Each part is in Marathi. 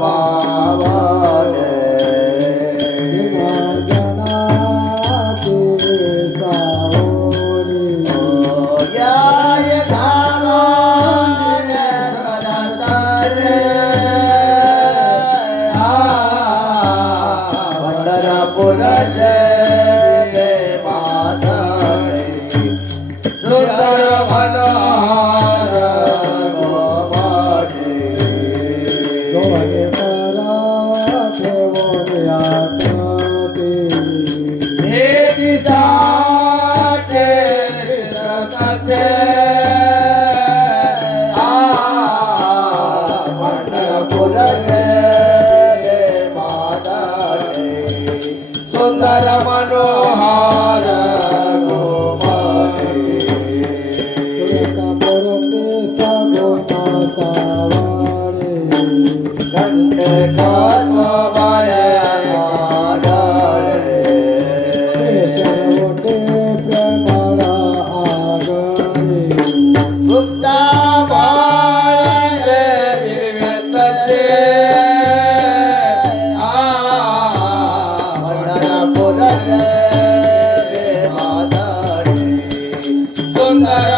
मावले सुंदर मनोहर सुंदर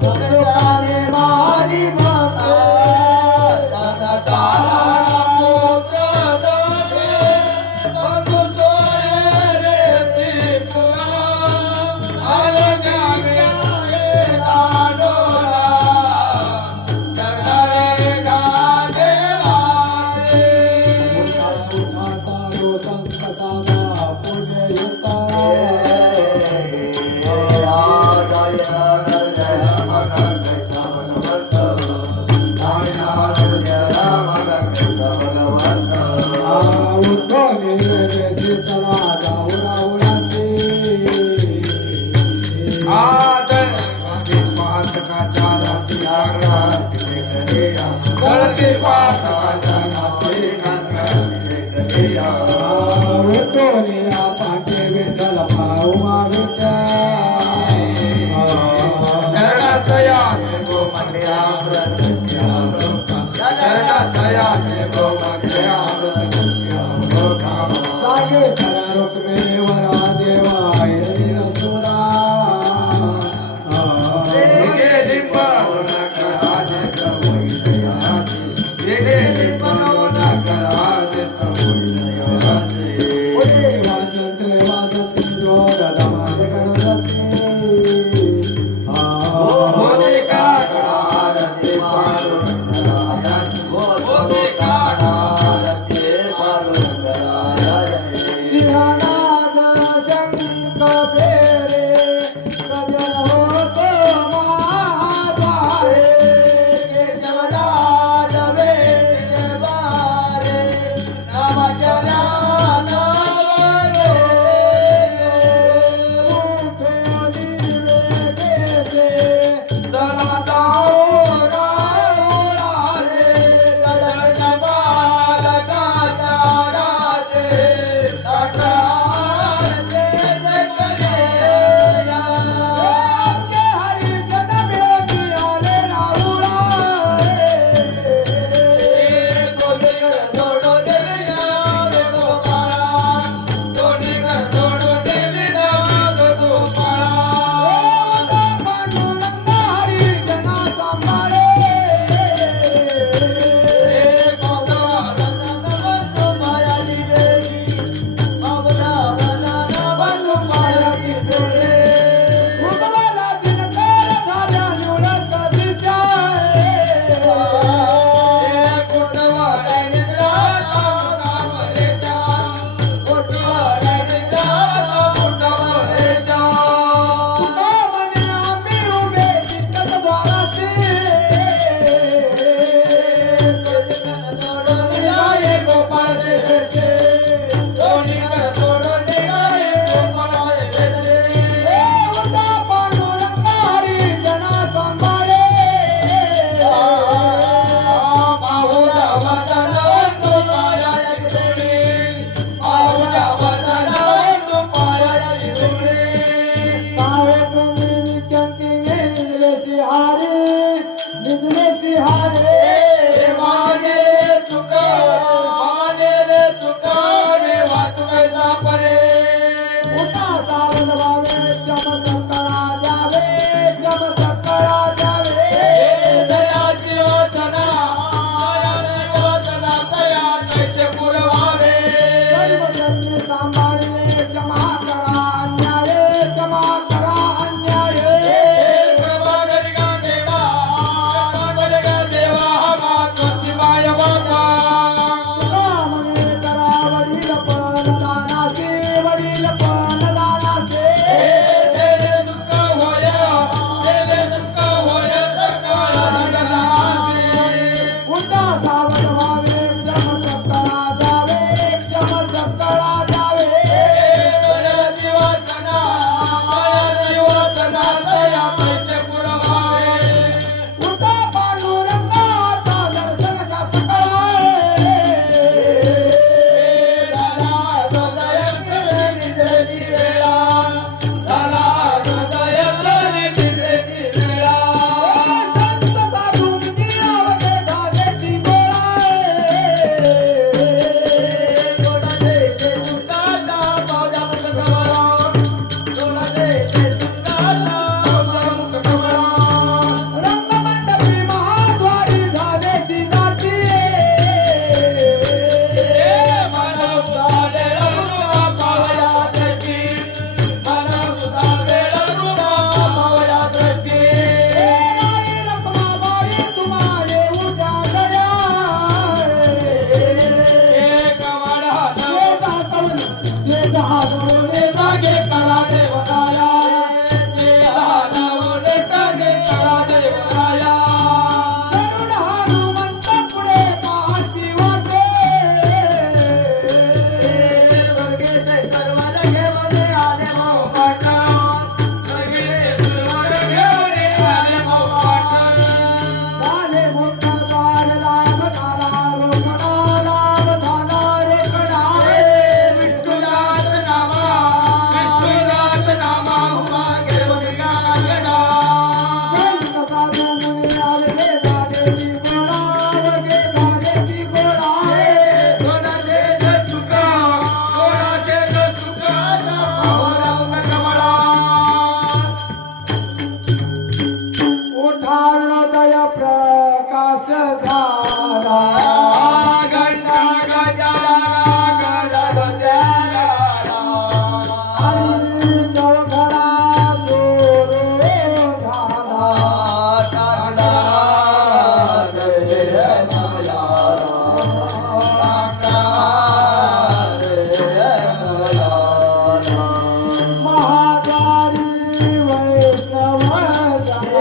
तुझ्याने मारी माता दादा तारा पुत्र दोघे बंधू सोये रे तुला अलगाव्या दानोरा सगळे गावे वाचे उठा साधू संत साधा पुण्य युक्ता देवा अरुणोदय प्रकाश झाला घंटा गजरा गजरा आणि चौघडा सुरू झाला महादारी वैष्णव जन.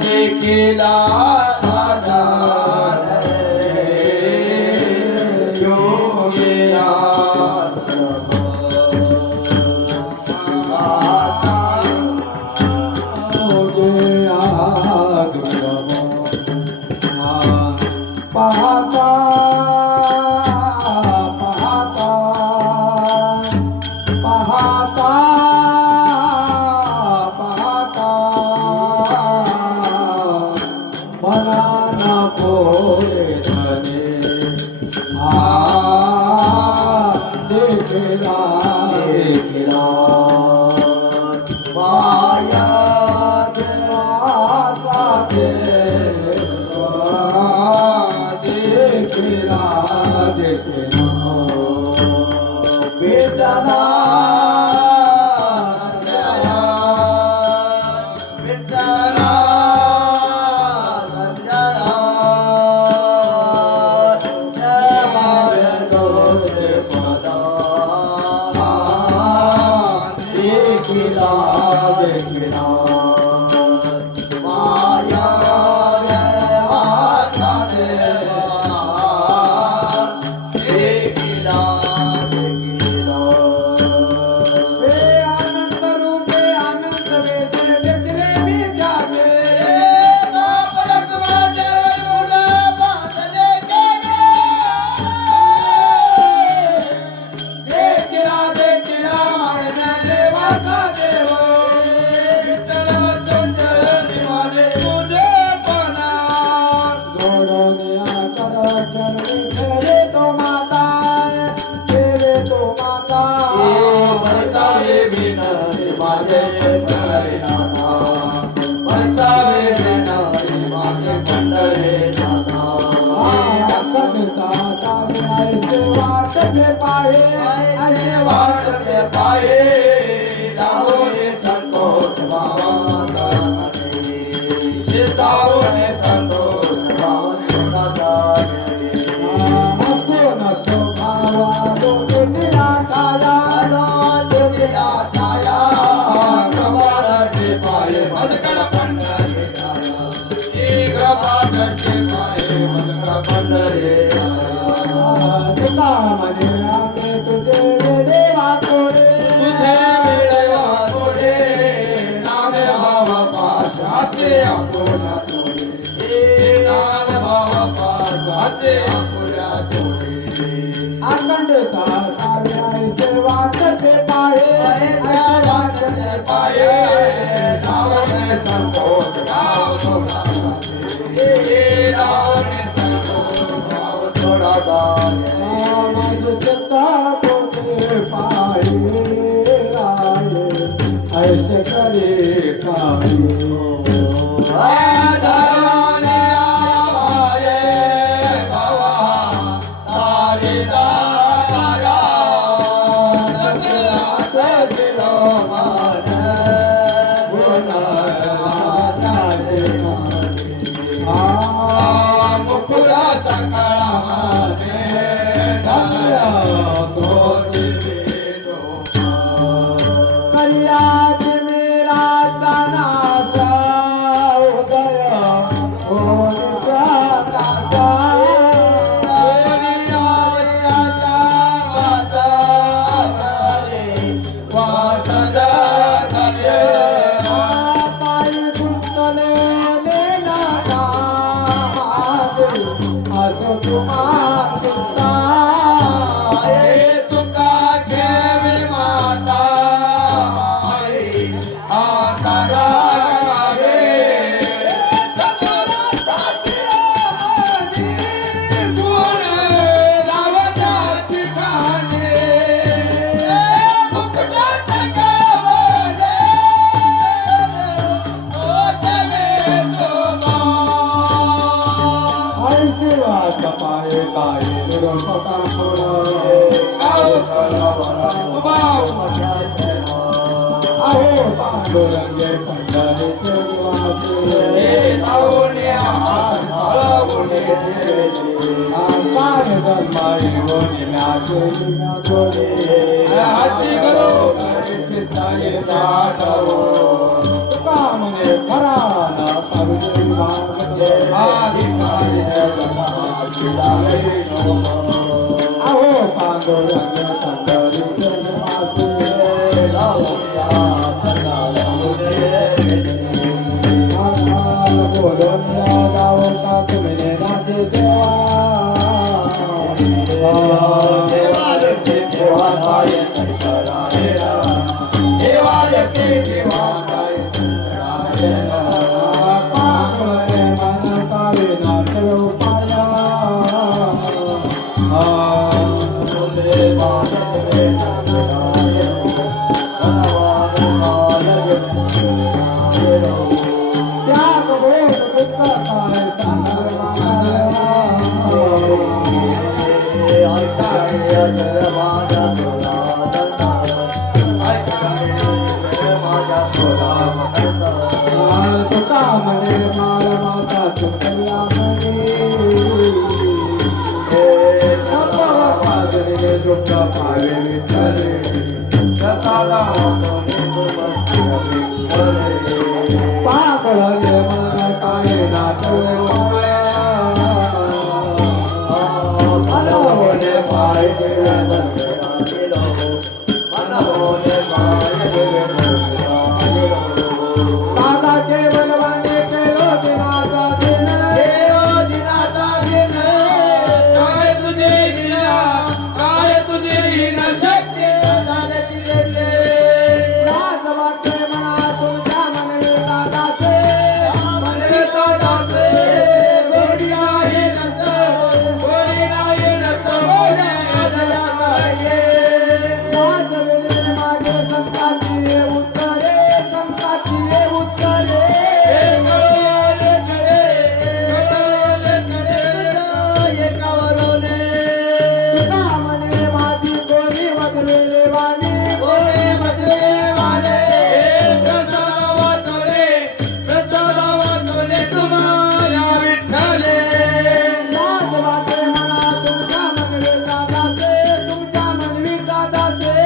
देखिला आधार योगिया पाहता पाहता पाहता मनाना पोरे धने देखला देखिला माया देवाचा देवा देखला देखला विठ्ठला विठ्ठला देखला देखला माया देवाचा देवा देखिला देखिला हे आनंद रूपे आनंद वेसे देखले मी त्याचे देखला देखला मायना देवाचा देव विठ्ठल वसंत तुझे पणा जोडोने आकर चरणी ठेवे तो माता करता सारे ऐसे वाटते पाए ऐसे वाटते पाये जाऊने संतोष बाबा जाऊने संतोष बाबा हसो नसो भावा दोघे तिला टाया तुझ्या छाया कमरचे पाये मलकड पंढरे कृपाचे पाये मलकड पंढरे तुका म्हणे आम्ही तुझे वेडे वाकोडे तुझे मिळवा तोडे नामे भाव पाशाचे आपुल्या तोडे नाम भाव पाशाचे आपुल्या तोडे अखंडता सारे ऐसे वाटते पाए ऐसे वाटते पाये जावने संतोष भाव थोडा जावने संतोष भाव थोडा माझ चित्ता तुझे पाए राये ऐसे करे काये आधाने आवाये भावा तारिला तारा सकलाचे दिलो मान मुकुला सकळा माने कल्याण मेरा तनासा उदय होनी प्रकाशा पायी गुंतले लेला असो तुम्हा चिंता पाये पाये निरपका पांडुरंगे पंढरीचे निवासी आकार जन्माई गोनी म्याचे कामने खरा न परुजे अहो पांडुरंगे पंढरीचे निवासी बोलोनिया गाव का तुम्ही राजे देवा पांडुरंगे मन कावे नाट्य उपाया त्याग बोध दुःख काय सांगणार तुका म्हणे मार माता चुकल्या म्हणे दुःख पावे विठ्ठले पागळले मन काय नाटले मनोने पाय दादा केवळ वाणे केलो दिनाचा दिन लाज वाटे मना तुमच्या मनवे दादाचे लाज वेळे माझे संताची ये उत्तरे संताची ये उत्तरे तुका म्हणे माझी कोणी वदलेले वाणी लाज वाटे मना तुमच्या मनवे दादाचे तुमच्या मनवी दादाचे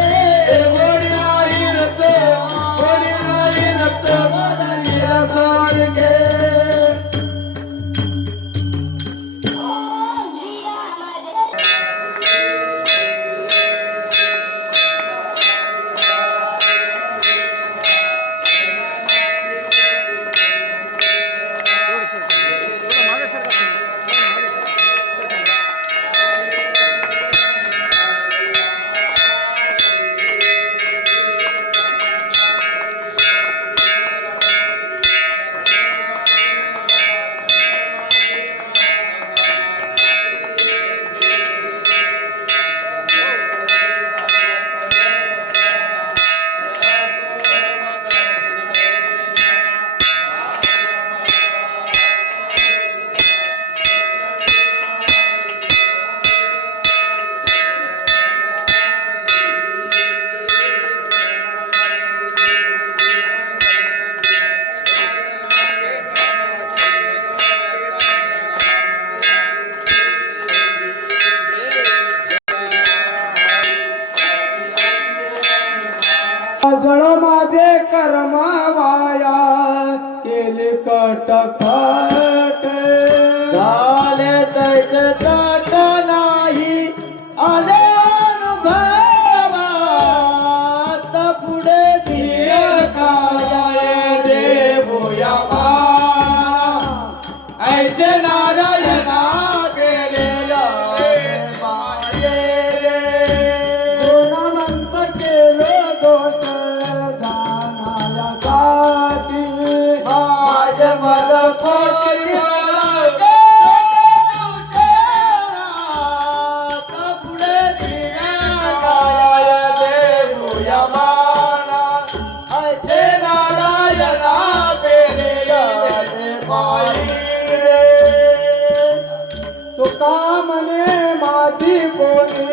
जळ माझे कर्म वाया केले कटकट झाले तैसे तट नाही आले अनुभवात पुढे धीर काय जे भूया ऐसे नारायणा केलेला माये रे गुणवंत केले दोष जाणायासाठी माझ मद कोटी पुढे धीर काय जे भूया ऐसे नारायणा केलेला माये रे तुका म्हणे माझी कोणी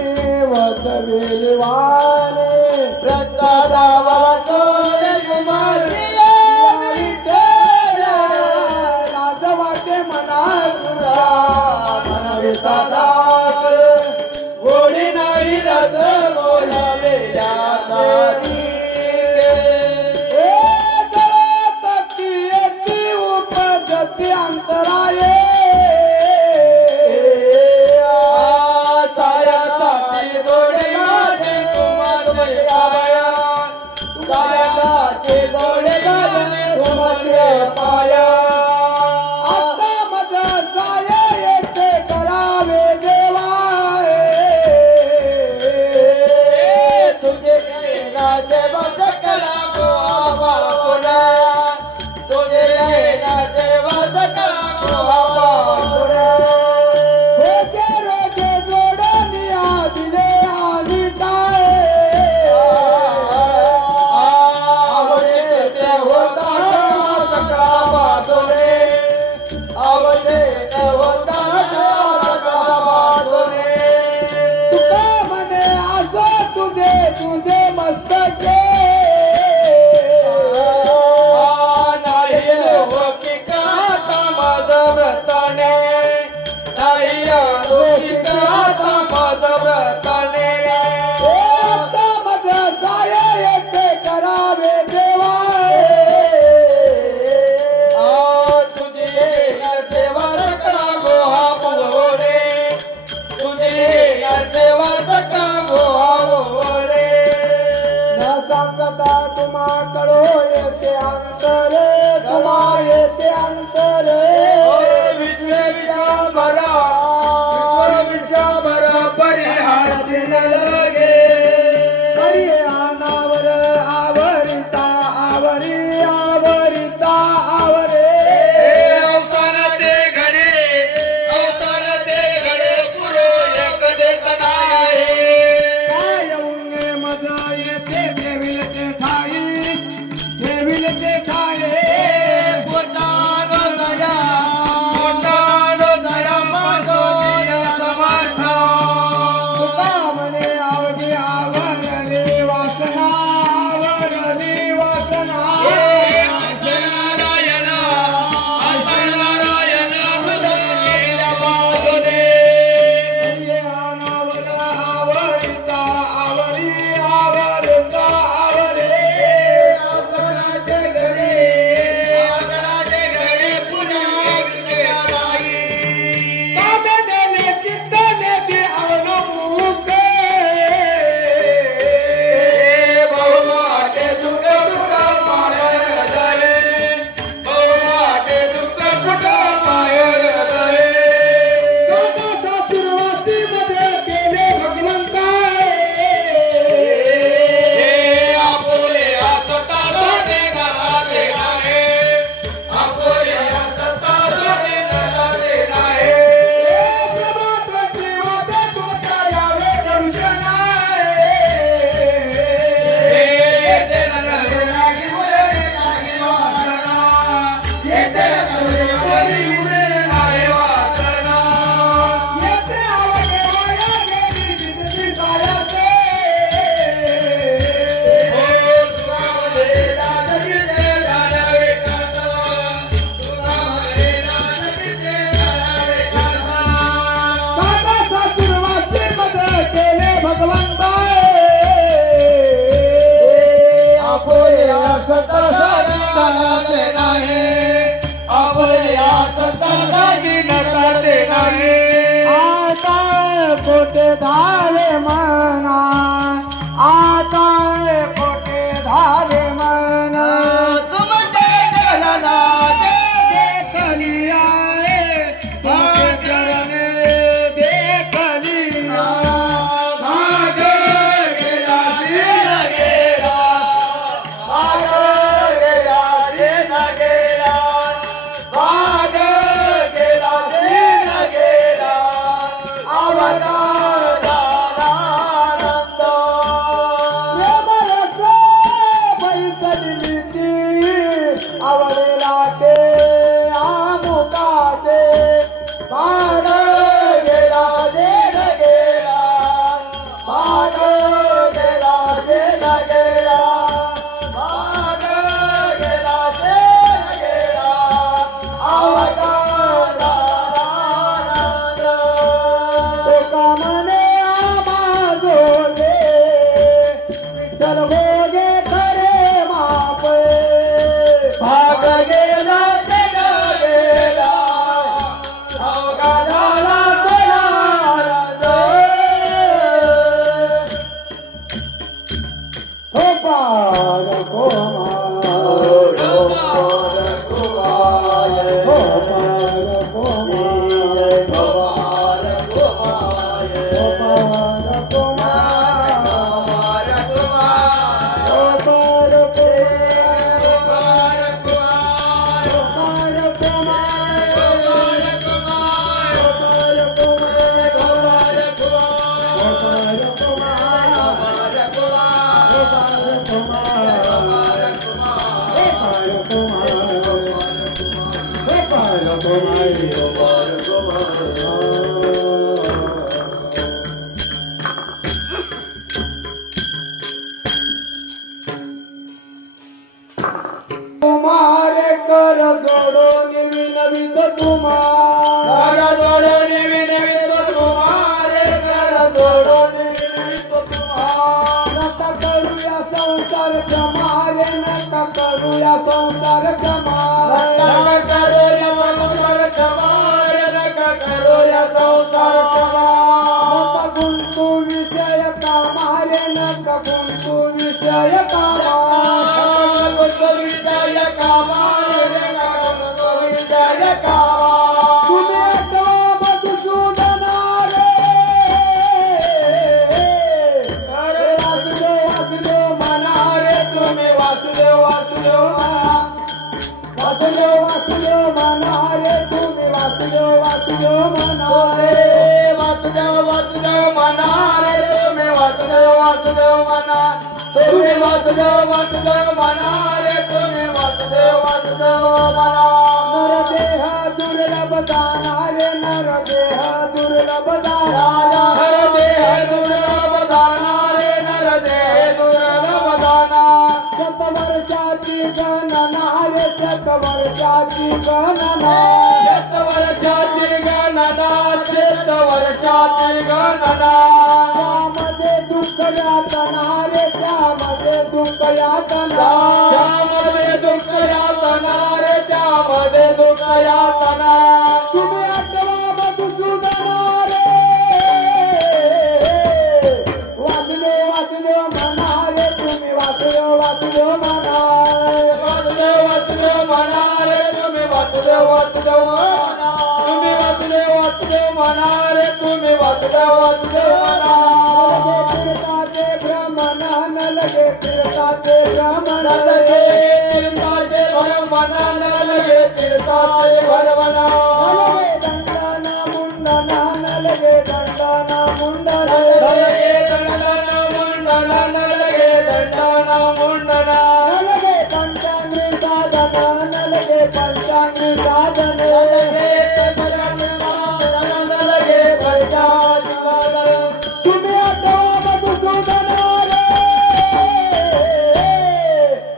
वदविलवाने प्रतादावा तोरे कुमार गाची गोडे गाणे तुमचे पाया गाची गोडे गाणे तुमचे पाया आता माझा साये येथे करावे देवा तुझे नाचे बंद करा गो बाळा तुझे नाचे बंद करा गो बाळा रोजे रोजे जोडनिया दिले आली काय आवडे ते होता सकाळ बाजूने आवडे ते होता सकाळ बाजूने तुका म्हणे असो तुझे तुझे मस्तके नाही होती का माझं व्रताने नाही होती का माझं व्रताने आता माझा साये येथे करावे देवा तुझे याचे वर करा गोहा पळवडे तुझे याचे वर करा गोहा पळवडे न सांगता तुम्हा कळो येते अंतरे तुम्हा येते अंतरे परिहार दिन लगे हरी अनावर आवरिता आवरी आवरिता आवरे अवसान ते घडे पुरो एक देखना आहे काय उंगे मजा येते देविल ते ठाई पोटानो दया मागो समर्थ तुका म्हणे आवडी आवरली वासना आवरली वासना आवरिता आवरी आवरता आवरे कामे नेले चित्तने ती अवलंबूके दादा सुरुवातीमध्ये केले भगवंता भगवंता आता पोटे धारे मना आता पोटे धारे मना देखलिया देखलिया गेला जोडून विनवित तुम्हा कर जोडून विनवितो तुम्हारे कर जोडून विनवितो तुम्हा नका करूया संसार क्षमा रे नका करूया संसार क्षमा नका करूया संसार क्षमा रे नका करूया संसार क्षमा नका गुंतू विषय कामा रे नका गुंतू विषय कामा विजय कामा रे नका विजय कामा तुम्ही आठवा मधुसूदन रे अरे वासुदेव वासुदेव म्हणा रे तुम्ही वासुदेव वासुदेव म्हणा वासुदेव वासुदेव म्हणा रे तुम्ही वासुदेव वासुदेव म्हणा रे वासुदेव वासुदेव म्हणा रे तुम्ही वासुदेव वासुदेव म्हणा तुम्ही वासुदेव वासुदेव म्हणा रे तुम्ही वासुदेव वासुदेव म्हणा नरदेह दुर्लभ दाना रे नरदेह दुर्लभ दाना हर देह दुर्लभ दाना रे नर देह दुर्लभ दाना शतवर्षाची गणना रे शतवर्षाची गणना वर्षाची गणना वर्षाची गणना त्यामध्ये दुःख यातना रे त्यामध्ये दुःख यातना त्यामध्ये दुःख यातना रे त्यामध्ये दुःख यातना तुम्ही आठवा मधुसूदन रे वासुदेव वासुदेव म्हणा रे तुम्ही वासुदेव वासुदेव म्हणा वासुदेव वासुदेव म्हणा रे तुम्ही वासुदेव वासुदेव म्हणा तुम्ही वासुदेव वासुदेव म्हणा रे तुम्ही वासुदेव वासुदेव म्हणा फिरताते भ्रमण न लगे फिरताते भ्रमण लगे तिरताचे भरमण न लगे तिरताचे भरमण लगे दंडन मुंडन न लगे दंडन मुंडन लगे दंडन मुंडन न लगे दंडन मुंडन लगे पंचांगी साधन न लगे पंचांगी साधन लगे पंचांगी न लगे पंचांगी साधन तुम्ही आठवा मधुसूदन रे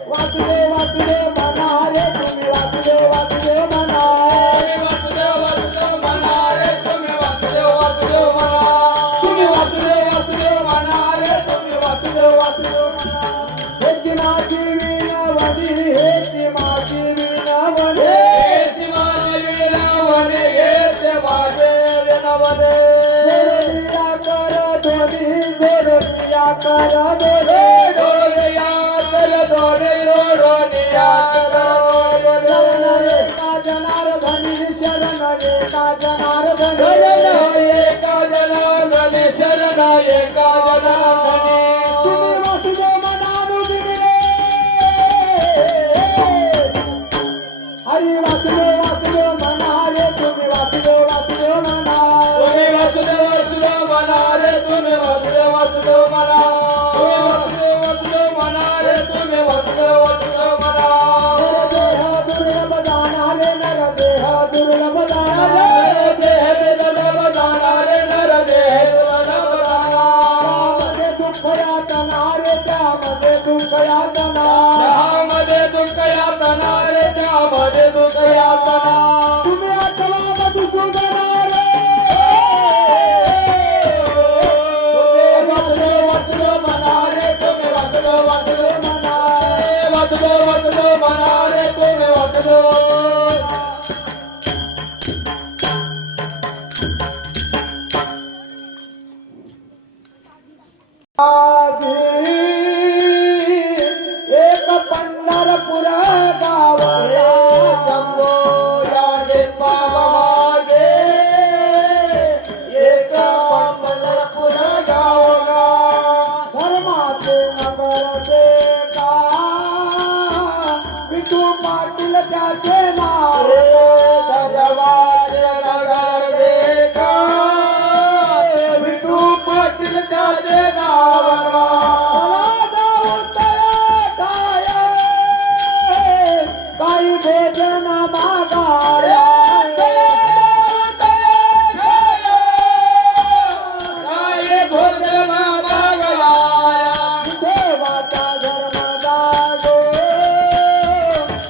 वासुदेव वासुदेव म्हणा रे तुम्ही वासुदेव वासुदेव म्हणा वासुदेव वासुदेव म्हणा रे तुम्ही वासुदेव वासुदेव म्हणा तुम्ही वासुदेव वासुदेव म्हणा रे तुम्ही वासुदेव वासुदेव म्हणा हेची नाची विनवणी हेची माझी विनवणी हेची माझी विनवणी हेचे माझे विनवणी जोडलिया कर दोन्ही जोडलिया कर दोन्ही डोलिया कर दोन्ही डोलिया कर शरण एका जनार्दनी शरण एका जनार्दनी शरण एका जनार्दनी शरण एका जनार्दनी तुम्ही वासुदेव मनानुदिनी रे हरी वासुदेव वासुदेव म्हणा रे तुम्ही वासुदेव वासुदेव म्हणा तुम्ही वासुदेव वासुदेव म्हणा रे तुम्ही वासुदेव वासुदेव म्हणा तुम्ही वासुदेव वासुदेव म्हणा रे तुम्ही वासुदेव वासुदेव म्हणा नरदेह दुर्लभ दाना रे नरदेह दुर्लभ दाना नर देह दुर्लभ दाना रे नर देह दुर्लभ दाना त्यामध्ये दुःख यातना रे त्यामध्ये दुःख यातना त्यामध्ये दुःख यातना रे त्यामध्ये दुःख यातना तुम्ही आठवा मधुसूदन रे वासुदेव वासुदेव म्हणा रे तुम्ही वासुदेव वासुदेव म्हणा वासुदेव वासुदेव म्हणा रे तुम्ही वासुदेव आधी एक पंढरपूर गाव जम्बो यादे पावागे एक पंढरपूर गावगा धर्माचे नगर ते का विठू पाटील त्याचे नाव दरबार नगर देखा विठू पाटील त्याचे नाव काही भोजन मागाया देवाचा धर्म जागो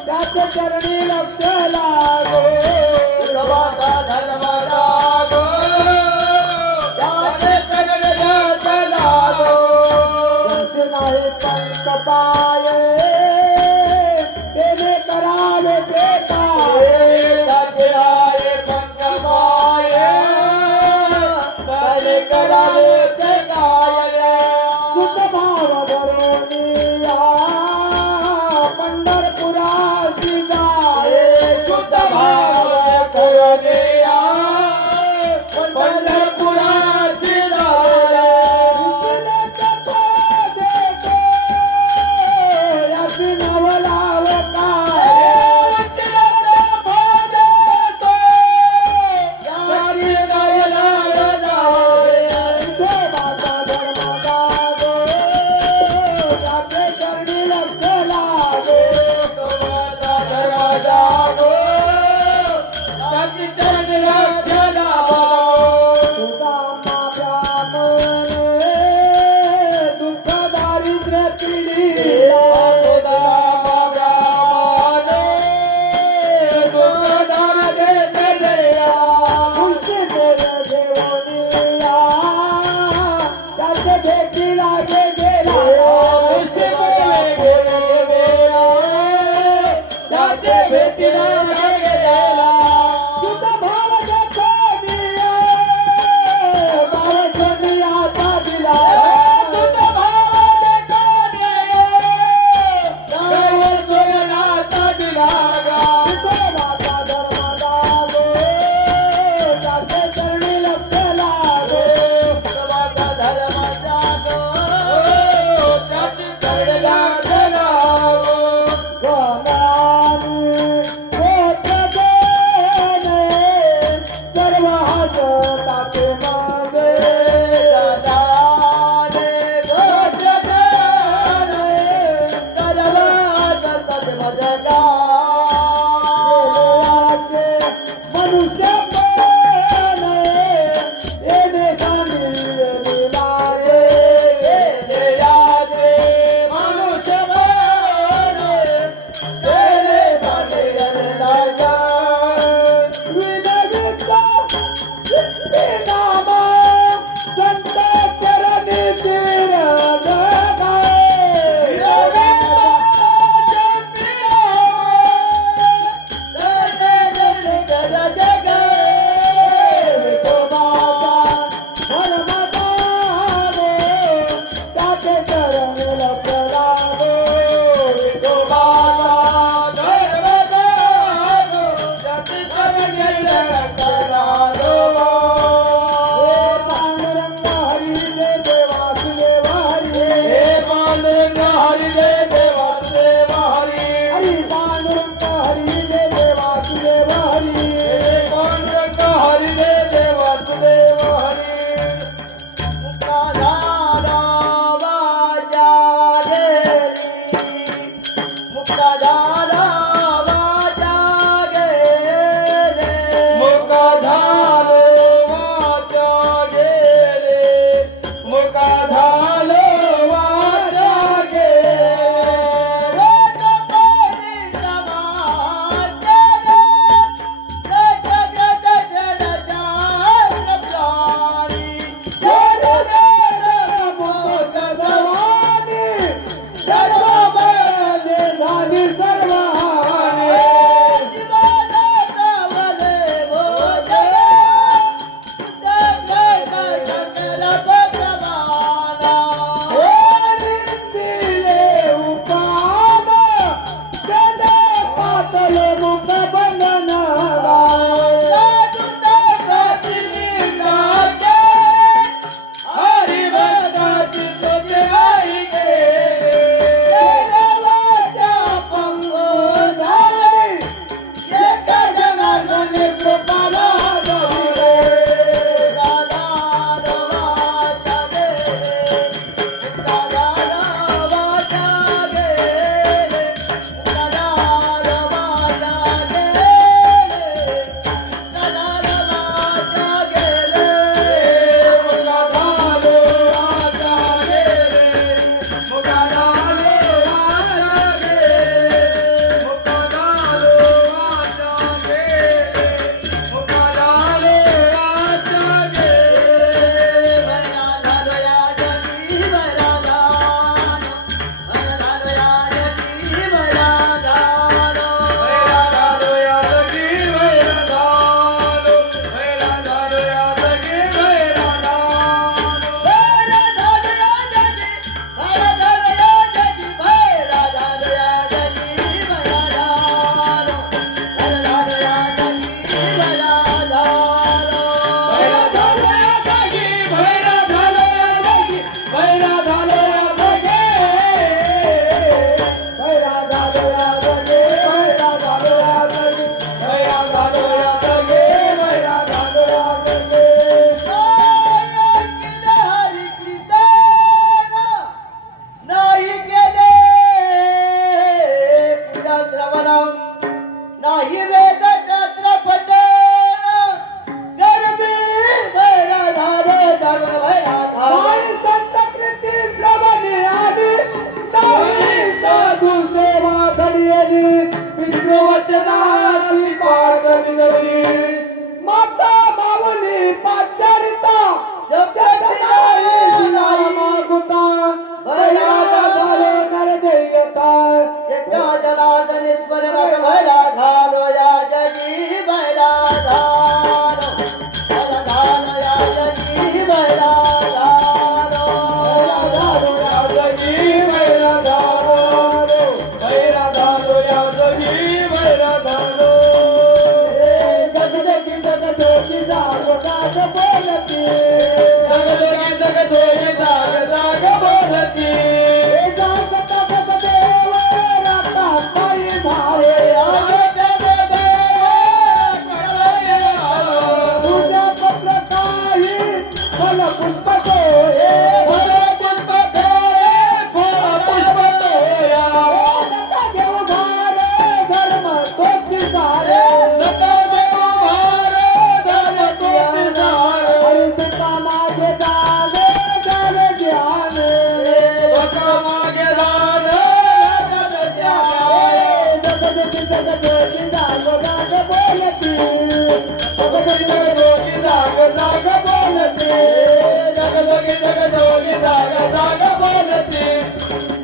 त्याचे चरणी लक्ष पाय तेने करावे ते काय जातीराळे पंचपाय तले करावे ते काय सुत भाव भरोनिया पंढरपुरासी जाय शुद्ध भाव करुनिया पंढरपुरासी जाय जगदोषी जाग जाग बोलती जगदोगी जगदोगी जाग जाग बोलते जगदोगी जगदोगी जाग जाग बोलते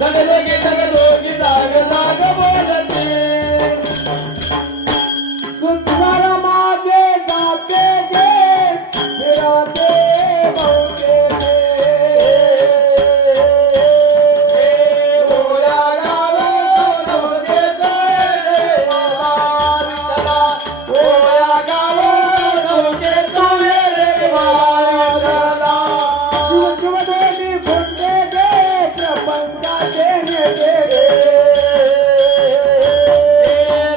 जगदोगी जगदोगी जाग जाग बोलते सुंदर माझे जाते गे फिरते बहुते बोला गावा नवके तळे बाबा विठ्ठला बोला गावा नवके तळे रे बाबा शिवशिवधोनी फुटते गे प्रपंचाचे नेते गे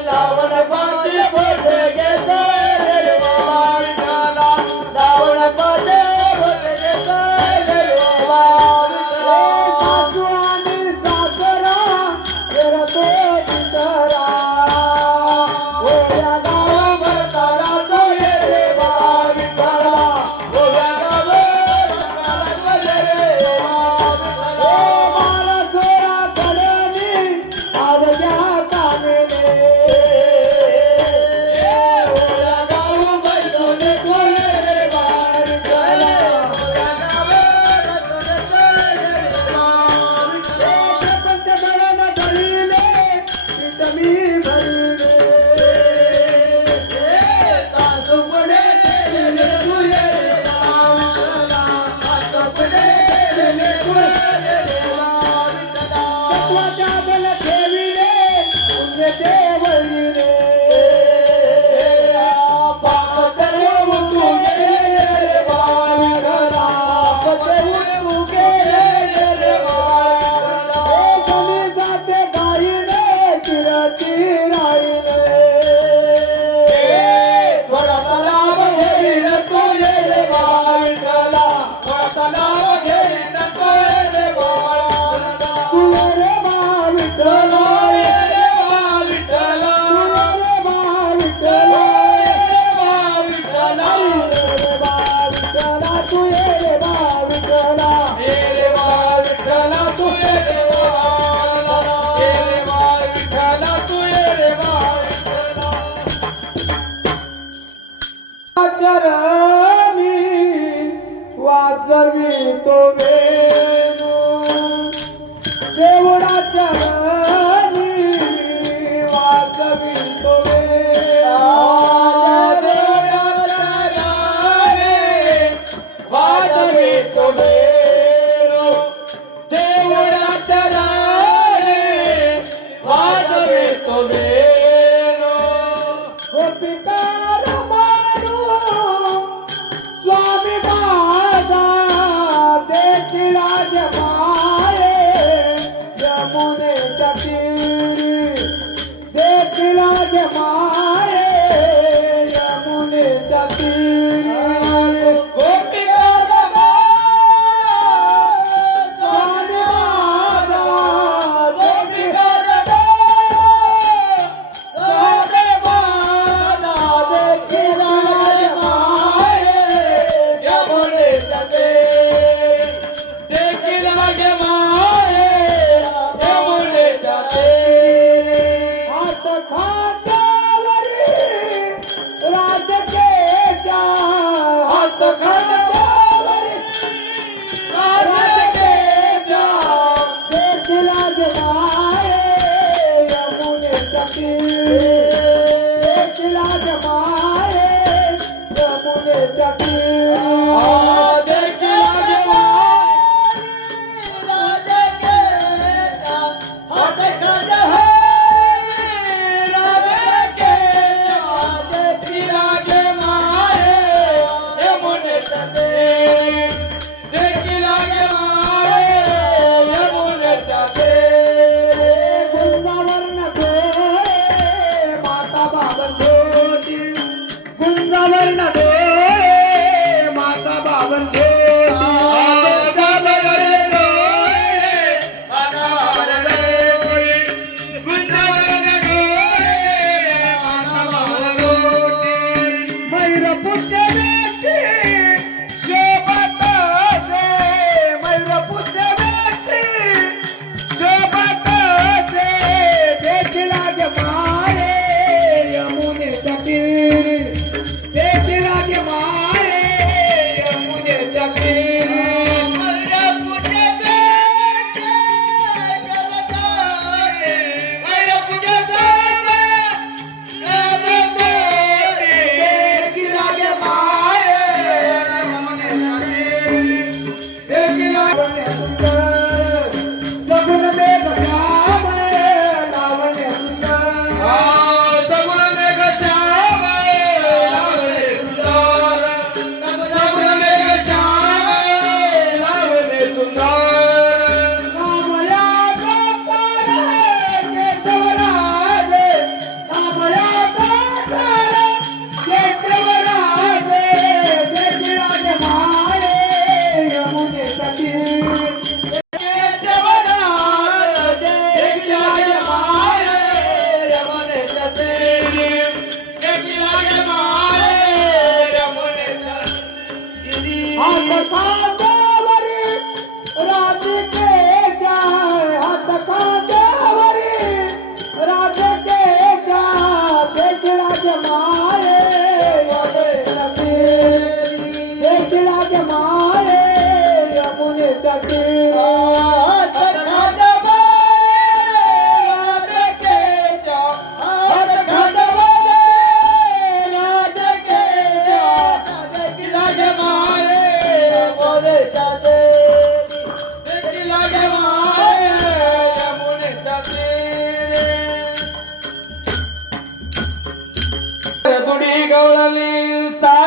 लावण पाते बोलते घेते रे बाबा विठ्ठला लावण पाते बोलते घेते रे बाबा विठ्ठला सासू आणि सासरा फिरतो चितरा ओया गाव भरताला तो ये रे बाबा विठ्ठला बोला गावे भरताला तो ये रे बाबा ओ विठ्ठला मारा सोरा कडनी आज या कामेने बोला गाव बैठवले तो ये रे बाबा विठ्ठला बोला गावे भरताला तो ये रे बाबा विठ्ठला प्रपंच बळण धरिले विटमी भरिले तत्वाच्या बल ठेविले पुण्य देवळीले कोणी जाते गाईले किरती राईले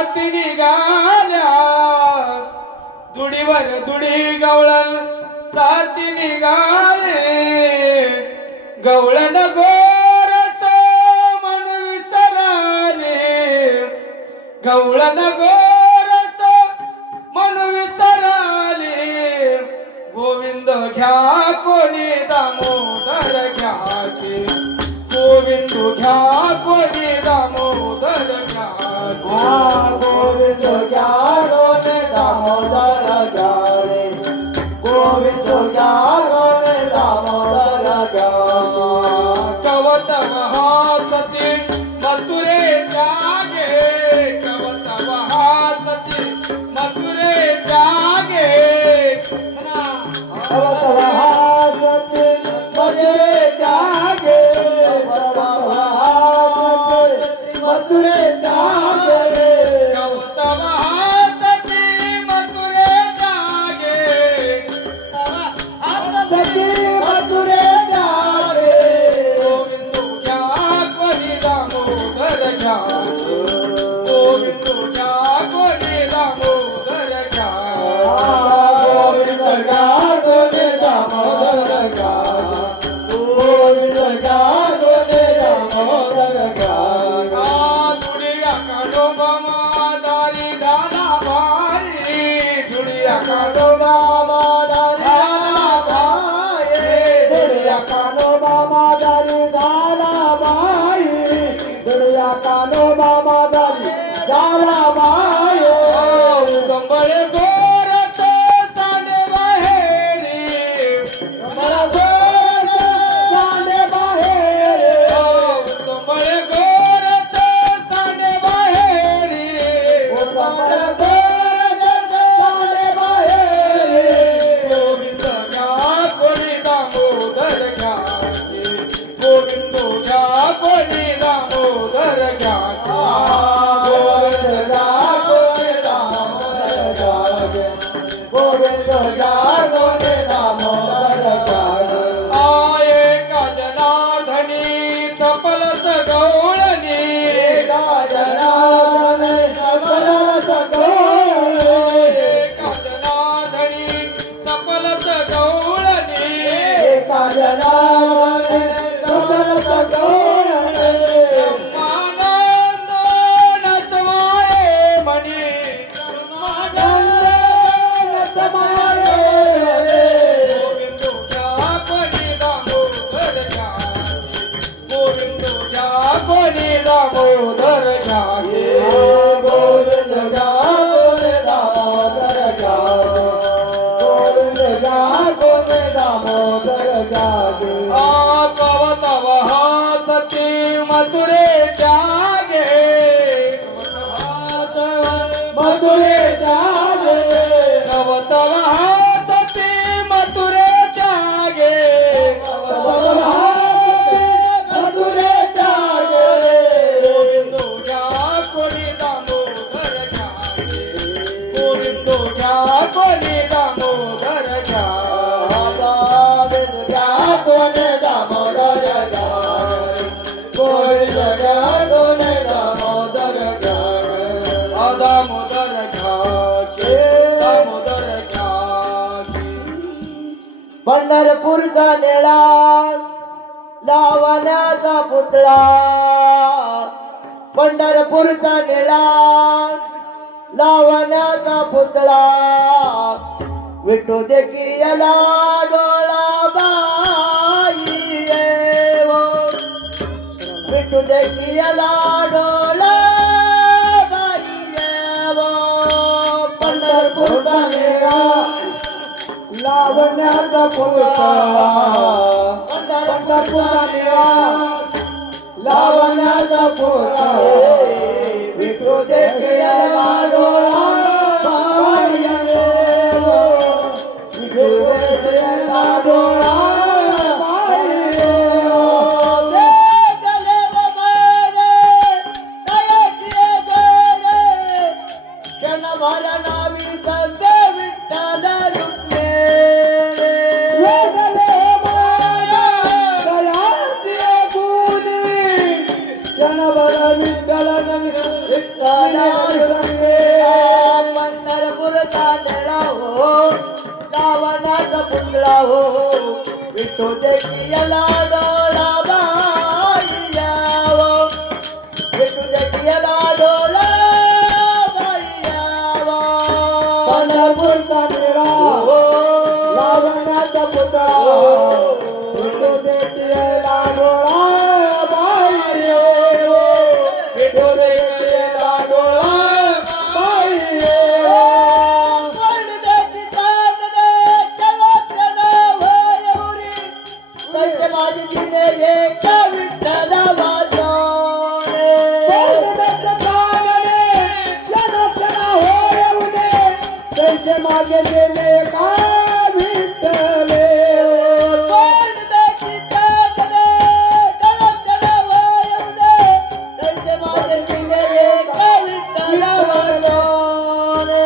साथी निघाल्या दुडीवर दुडी गवळण साथी निघाले गवळण गोरस मन विसराले गवळण गोरस मन विसराले गोविंद घ्या कोणी दामोदर घ्या की गोविंद घ्या कोणी दामोदर घ्या गोविंद घ्या गोने दामोदर घ्या रे गोविंद घ्या गोने दामोदर घ्या कवत महासती मथुरे जागे कवत महासती मथुरे जागे महासती मथुरे जागे मथुरे जागे कवत महासती मथुरे जागे सती मथुरे जागे गोविंद घ्या कोणी दामोदर घ्या गोविंद घ्या कोणी दामोदर घ्या गोविंद घ्या गोने दामोदर घ्या गोविंद घ्या गोने दामोदर घ्या दुडिया काढो दारी दाना भारी दुडिया काढो दुनिया कानो बाबा दारी दाला बाई दुनिया कानो बाबा दारी दाला बाई कंबळ गोरत सांडे बाहेरी मला गोर सांडे बाहेर कंबळ गोरत सांडे बाहेरी मला गोर सांडे बाहेर गोविंद घ्या कोणी दामोदर घ्या गोविंद घ्या कोणी दामोदर घ्या गोविंद घ्या गोने दामोदर घ्या गोविंद घ्या गोने दामोदर घ्या आये का जनार्दनी सफलस गवळणी का जनार्दनी सफलस गवळणी ब्रह्मानंद नचवाये म्हणी गोविंद घ्या कोणी दामोदर घ्या गोविंद घ्या कोणी दामोदर घ्या कवत महासती मथुरे जागे मधुरे जागे कवत महासती मथुरे जागे मधुरे जागे गोविंद घ्या कोणी दामोदर घ्या गोविंद घ्या कोणी दामोदर घ्या कोणे दामोदर गोविंद कोणे दामोदर दामोदर घ्या दामोदर घ्या पंढरपूरचा नेळा लावण्याचा पुतळा पंढरपूरचा निळा लावण्याचा पुतळा विठू देखीला डोळा बाई येवो विठू देखीला डोळा बाई येवो पंढरपूरचा निळा लावण्याचा पुतळा पंढरपूरचा निळा लावण्याचा पुतळा विठू देखीला डोळा बाई येवो विठू देखीला डोळा बाई येवो वेगळे वगळे दयाची गोडे क्षणभर नावी तंबे विठ्ठल रुक्मे वेगळे माया दयाची गुणी क्षणभर विठ्ठल विठ्ठल डोळा हो विठू देखियाला डोळा बाई यावो विठू देखियाला डोळा बाई यावो पंढरपूरचा मेळा हो लावण्याचा पुतळा विठू देखियाला डोळा बाई येवो विठू देखियाला डोळा बाई येवो माझी दिले एक विठ्ठल वाजवणे तैसे माझे गेले का विठ्ठले तैसे माझे दिले एक विठ्ठल वाजवणे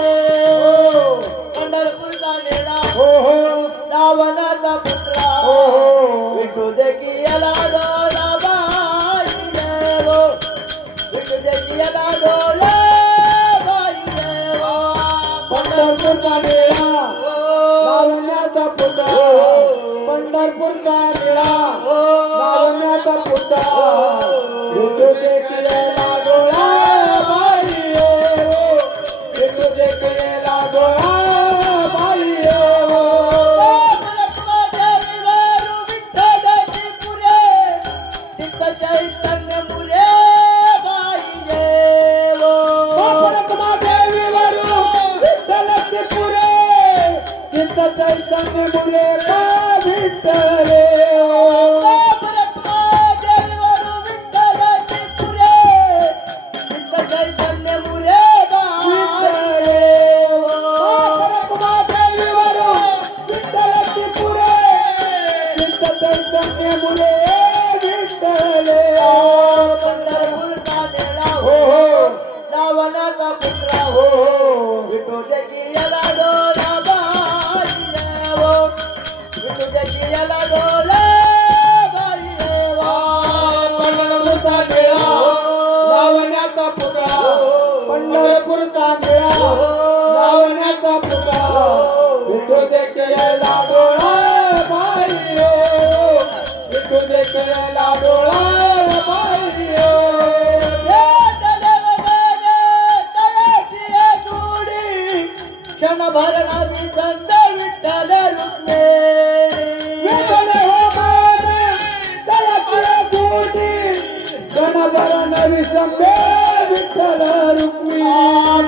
पंढरपूरचा नेला हो हो रावणाचा पुतळा हो हो विठू देखियाला डोळा बाई देवो विठू देखियाला डोळा बाई देवो पंढरपूरचा मेळा लावण्याचा पुतळा पंढरपूरचा मेळा लावण्याचा पुतळा विठू देखियाला डोळा बाई येवो विठू देखियाला डोळा बाई येवो चैतन्य मुरे बाई देवो विठ्ठलचे पुरे चित्त चैतन्य मुले का विठ्ठले चैतन्य मुरे बाई विठ्ठलचे पुरे चित्त चैतन्य मुले विठ्ठले पंढरपूरचा मेळा हो हो रावणाचा पुतळा हो हो विठू देखियाला डोळा बाई देवो विठू देखियाला डोळा बाई देवो पंढरपूरचा मेळा लावण्याचा पुतळा पंढरपूरचा मेळा लावण्याचा पुतळा विठू देखियाला डोळा बाई येवो विठू देखियाला डोळा बाई येवो क्षणभर नवी संत विठ्ठल रुक्मे विठ्ठले हो माने दयाची गोडी गणभर नवी संबे विठ्ठल रुक्मी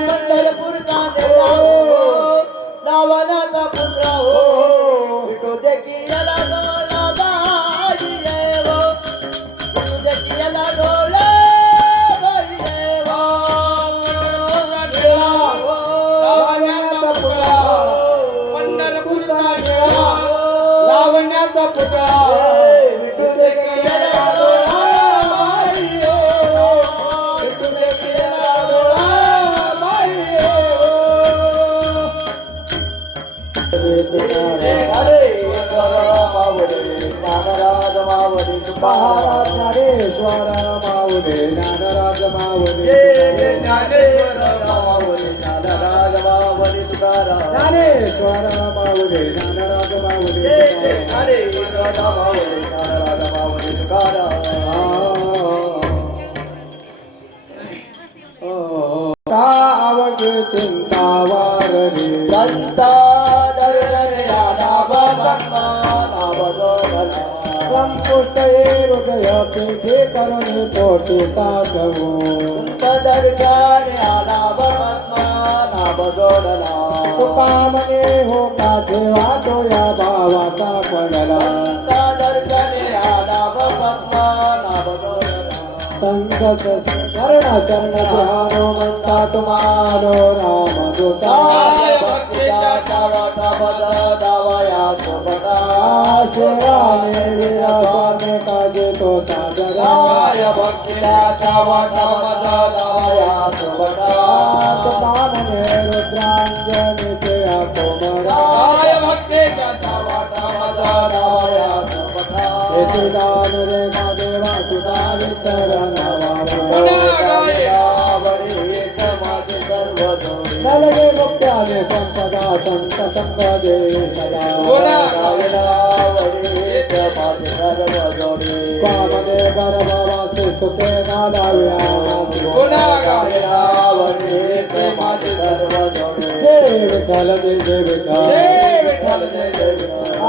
पंढरपूरचा नेता हो रावणाचा पुत्र हो विठू देखियाला डोळा बाई येवो विठू देखियाला डोळा बाई येवो लावण्याचा पुतळा पंढरपूरचा मेळा लावण्याचा पुतळा विठू देखियाला डोळा बाई येवो विठू देखियाला डोळा बाई येवो नागराज मावळे महाराज ज्ञानेश्वर माऊली ज्ञानराज माऊली ज्ञानेश्वर मावळे नागराज मावळे तुकाराम ज्ञानेश्वर माऊली ज्ञानराज माऊली ज्ञानेश्वर मावळे नागराज मावळे तुकाराम आवगे चिंता वारली संता दर्शन नाभ सन्मान बदोबला संपुष्ट हृदय पीठे करुणी पोटी साधवू दर्शन नाभ सन्मान बदोबला तुका म्हणे हो का ठेवा तो या भावाचा पडला दर्शन नाभ सन्मान बदोबला संगत शरण शरण ध्यानो म्हणता तुम्हारो राम दूता भक्तीच्या चावटा पद दावया सोबता आश्रयाने दिला स्वामी काजे तो साजरा भक्तीच्या चावटा पद दावया सोबता तुमाने रुद्रांजनीचे कोमरा भक्तीच्या चावटा पद दावया सोबता येथे दान रे देवा तुझा विठ्ठल नावावर नलगे मुक्त्या झाले संपदा संत संग दे सदा बोला. गायलावडी प्रेमाचे सर्व जोडे कामने गर्भवासी सुखे नादाव्या बोला. गायलावडी प्रेमाचे सर्व जोडे जय विठ्ठल जय विठ्ठल जय विठ्ठल जय जय विठ्ठल. आ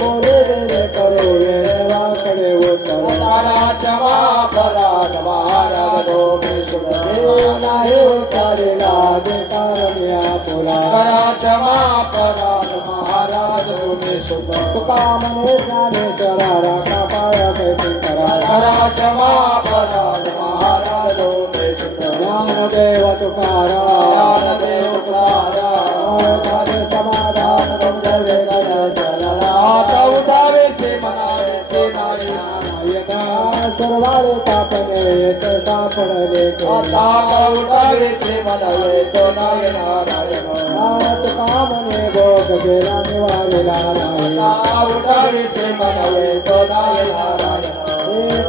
बोले रे करो वेळेवाकडे उतर तारा क्षमा पराग महाराज गोपी सुख देव नाही उतारेला देकारम्या पुरा करा क्षमा पराग महाराज तुम्ही सुख. तुका मने ज्ञानेश्वरा राखा पाया कैसी करा करा क्षमा पराग महाराज तुम्ही सुख. ज्ञानदेव तुकारा ज्ञानदेव तुकारा. झाले समाधान गंधर्व गण चलना आता उठावे से म्हणावे ते नाही. सर्वाळे तापने येते सापडले आता उठावे से म्हणावे तो नाही नारायण. तुका मने भोग गेला निवारिला नाही आता उठावे से म्हणावे तो नाही नारायण.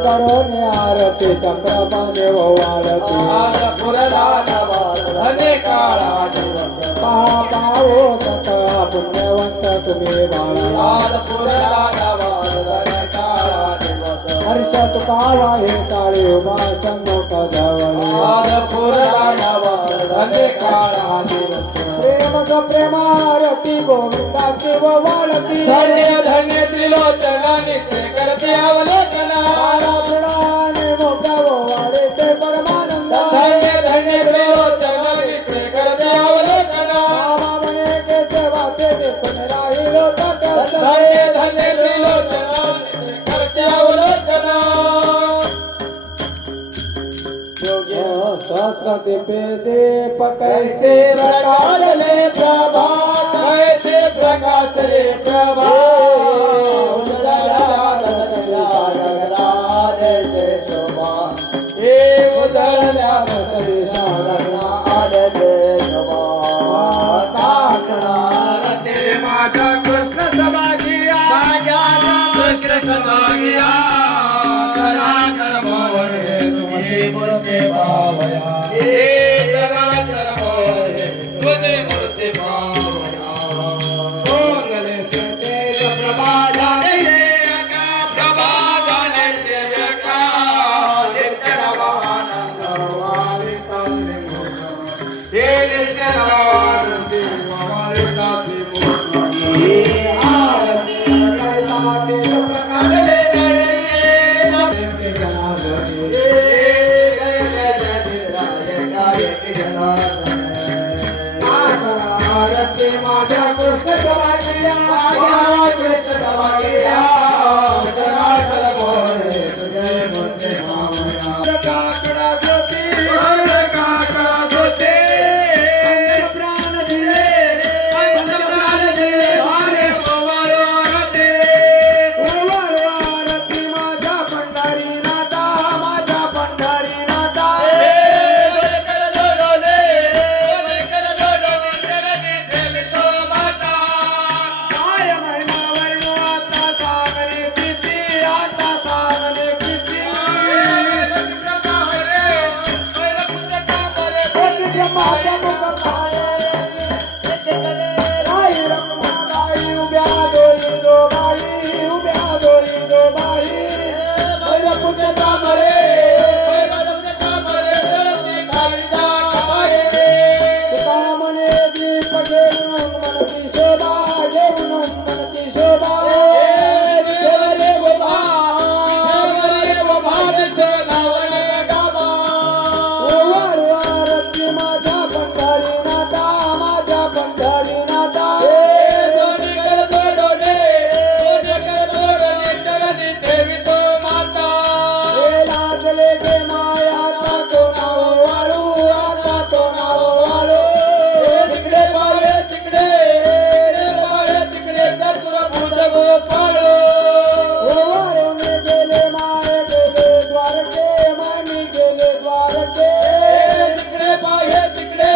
करोने आरती चक्रपाने वाळती आज पुरला नवास धने काळा दिवस. पाहो सका पुण्यवंत तुम्ही बाळा आज पुरला नवास धने काळा दिवस. हर्ष तुकावा हे काळी उभा सम्मुख जवळ आज पुरला नवास धने काळा दिवस. प्रेम ग प्रेमारती गोविंदाची व वाळती धन्य धन्य त्रिलोचना नित्य करते अवलोकना. गुणाने मोठा व वाढते परमानंद धन्य धन्य त्रिलोचना नित्य करते अवलोकना. मामाने के सेवा ते पण राहिलो तटस्थ धन्य धन्य त्रिलोचना नित्य करते अवलोकना. सहस्र दीपे दीपक कैसे प्रकाशले प्रभा कैसे प्रकाशले प्रभा. उजळला गगनात जय शोभा. हे उजळल्या गगनात जय शोभा. टाकणार ते माझा कृष्ण सभागिया माझ्या कृष्ण सभागिया. कराकर मोरे तुम्ही मूर्ती पावया. हे कराकर मोरे तुझे मूर्ती पावया. कोंगले तेज प्रभा जाने एका प्रभा जाने एका. नित्य नवानंद वारितांनी मोठ. हे नित्य नवानंद वारितांनी मोठ. हे आरती कैलाते प्रकाशले माझ्या कृष्ण सभागिया माझ्या कृष्ण सभागिया. कराकर मोरे तुझे मूर्ती पावया. काकडा ज्योती काकडा ज्योती. प्राण दिले प्राण दिले वारे ओवाळो आरती. ओवाळो आरती माझ्या पंढरी नाथा माझ्या पंढरी नाथा. काय महिमा वैभव आता सागरे किती आता सागरे किती. ब्रह्माचा मुख पाहे. आई रखमाबाई उभ्या दोरी दो बाई उभ्या दोरी दो बाई. वैरपुत्र कांबळे तुका म्हणे दीप घेऊन मनती शोभा घेऊन मनती शोभा. ओवाळू आरती माझ्या पंढरी नाथा माझ्या पंढरी नाथा. हे लागले गे माया आता तो नाव वाळू आता तो नाव वाळू. तिकडे पाहिले तिकडे पाहिले तिकडे चतुर्भुज गोपाळ. ओवाळून गेले माय गेले द्वारके मामी गेले द्वारके. तिकडे पाहिले तिकडे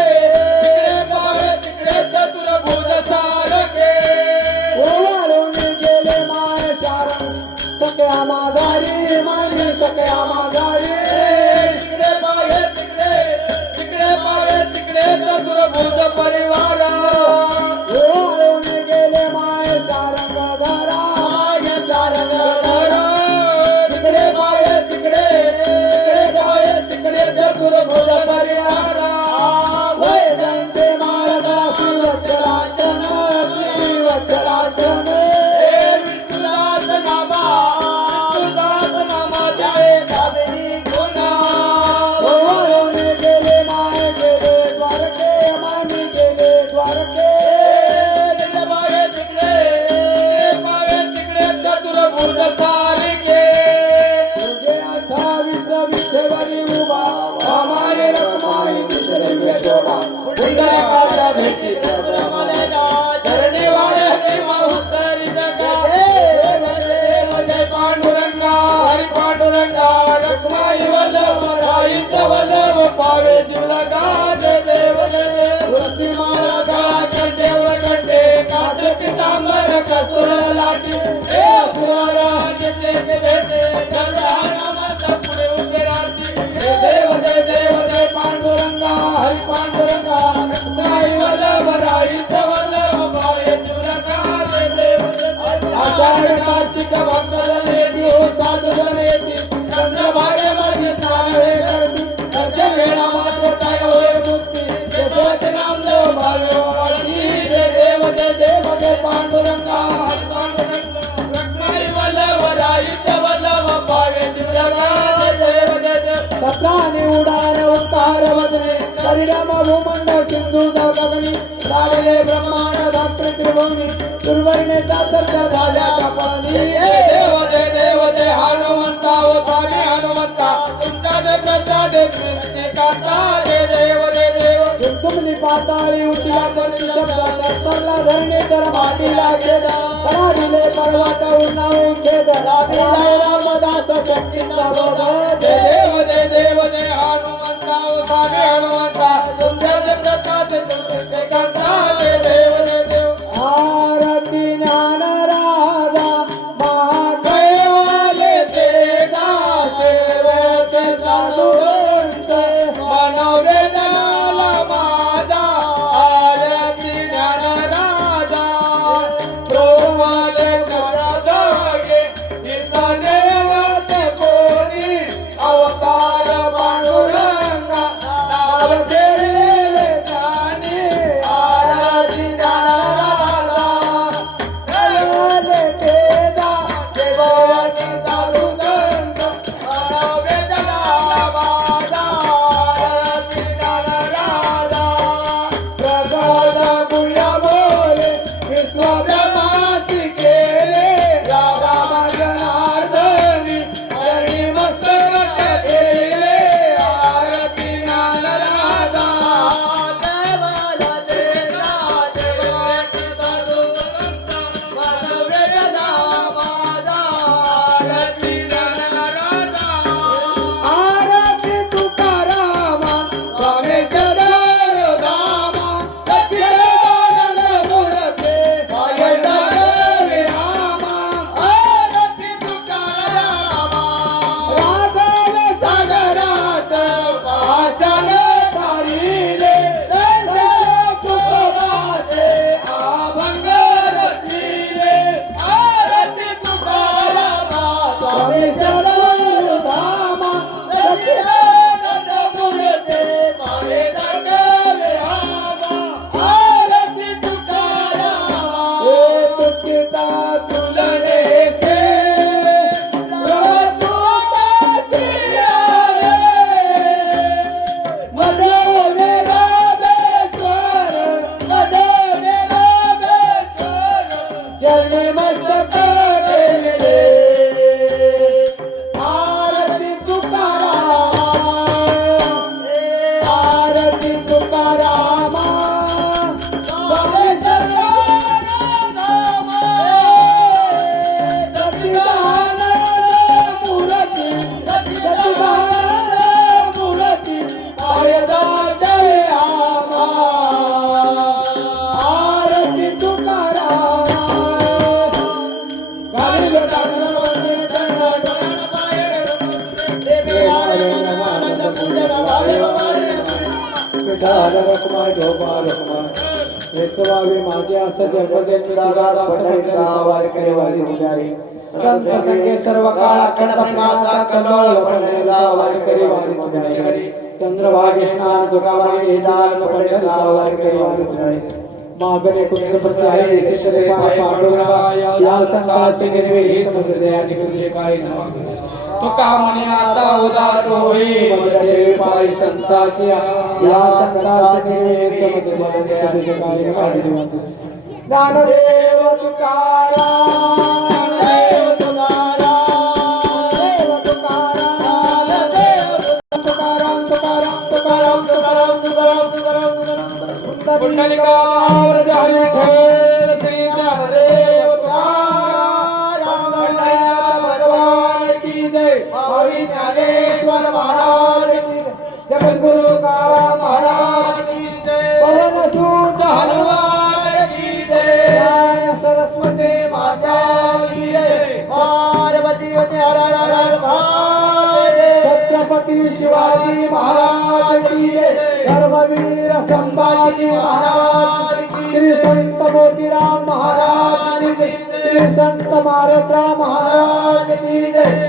पाहिले तिकडे चतुर्भुज सारखे. ओवाळून गेले माय शारण सख्या माघारी मामी सख्या माघारी. तिकडे पाहिले तिकडे पाहिले तिकडे चतुर चतुर्भुज परिवार वाळून गेले माय सारंग धरा माय सारंग धरा तिकडे पाय तिकडे तिकडे चतुर्भुज परिवार वैजयंती माळगा शिवचराचन शिवचराचन विठ्ठलाच नामा जाय कामिनी गुणा वाळून गेले माय गेले द्वारके मामी गेले द्वारके तिकडे चतुर्भुज सारिके तुझे 28 विठेवरी उभा आमाय रमाई दिसले यशोदा पुंडलिकाच्या भेटी चरणी वाढते माहुतरी जगा जय पांडुरंगा हरी पांडुरंगा रखमाई वल्लभ राईच वल्लभ पावे जीवलगा जय देव वृत्ती माळा गळा कंठे कंठे काच पितांबर कसूर लाटी हे असुराचे भेटे चंद्रहारामाचा पुढे उभे राहती जय देव जय पांडुरंगा हरी पांडुरंगा रखमाई वल्लभ राईच वल्लभ पावे जीवलगा जय देव आषाढ कार्तिक भक्तजन येती हो साधुजन येती चंद्रभागे मध्ये सारे करती त्यांच्या वेळा मात्र काय होय मुक्ती यशोचे नाम देव भावे वाढती जय देव पांडुरंगा हरी पांडुरंगा रखमाई वल्लभ राईच वल्लभ पावे जीवलगा जय देव 17 उडान उतार वदने परिणाम भूमंड सिंधू गगनी रावले ब्रह्मांड धात्र त्रिभुवनी दुर्वर्णे सातर्थ झाल्या कपाळी जय देव जय हनुमंता व स्वामी हनुमंता तुमचा दे प्रसाद कृष्णे काता जय देव तुमली पाताळी उठल्या करती शब्दात सरला धरणे तर मातीला घेद पराडिले पर्वत उन्हावून खेद रामदास शक्तीचा भोग जय देव जय हनुमंता व स्वामी हनुमंता तुमचा दे प्रसाद कृष्णे काता जय देव आरती ज्ञान राधा कैवाले ते दासेवते साधुंत मनवे जनाला माझा आरती ज्ञान राजा प्रोमाले करा जागे इथं देवते कोणी अवतार पांडुरंगा नाव केलेले ज्ञानी आरती ज्ञान राजा कैवाले तेजा देवाची चालू संत मनवे जनाला माझा आरती ज्ञान राजा प्रगट गुह्य बोले विश्वब्रह्माची केले रामा जनार्दनी हरी मस्तक केले आरती ज्ञान राजा देवाला देवाची चालू संत मनवे जनाला माझा आरती ज्ञान राजा आरती तुकारामा स्वामी सदारदामा सच्चिदानंद मूर्ते पायंडा विरामा आरती तुकारामा राघव सागरात वाचन धारिले संत तुकोबाचे अभंग रचिले आरती तुकारामा स्वामी सदारदामा सच्चिदानंद मूर्ते पायंडा विरामा आरती तुकारामा तुकिता तुलने से मदने रामेश्वर चरणी मस्तक केले आरती तुकारामा आरती तुकारामा स्वामी सदानंद सच्चिदानंद मूर्ती सच्चिदानंद मूर्ती पायदा जय आमा आरती तुकारामा गाडीलो टाकलं वरती कन्न डोळ्यानं पाय देवी वाळे नमानाचं पूजन भावे वाळे विठ्ठल रखमाय झोपा रखमाय वेचवावे माझे असं जगजन दादा पंढरीचा वारकरी वारी तुझ्यारी संत संगे सर्व काळा खंडपणाचा कल्लोळ पंढरीचा वारकरी वारी तुझ्यारी चंद्रभागे स्नान दुर्गाभागे दान पंढरीचा वारकरी वारी तुझ्यारी मागणे कुंज प्रति आहे शिष्य पाय पांडुरंगा या संताची निर्वे ही समजले आणि तुझे काय नाव तुका म्हणे आता उदार होई मजडे पाय संताची या संताची निर्वे समजले आणि तुझे काय नाव ज्ञानदेव तुकाराम देव तुकाराम देव तुकाराम देव तुकाराम तुकाराम तुकाराम तुकाराम तुकाराम तुकाराम पुंडलिकावर जाई ठेल श्री ज्ञानदेव तुकाराम भगवान की जय हरी ज्ञानेश्वर महाराज की जय जगद्गुरु काळा महाराज की जय पवन सूत हनुमान की जय ज्ञान सरस्वती माता की जय पार्वती वती हर हर हर महादेव छत्रपती शिवाजी महाराज की जय धर्मवीर संभाजी महाराज की श्री संत मोतीराम महाराज की श्री संत मारुतराव महाराज की जय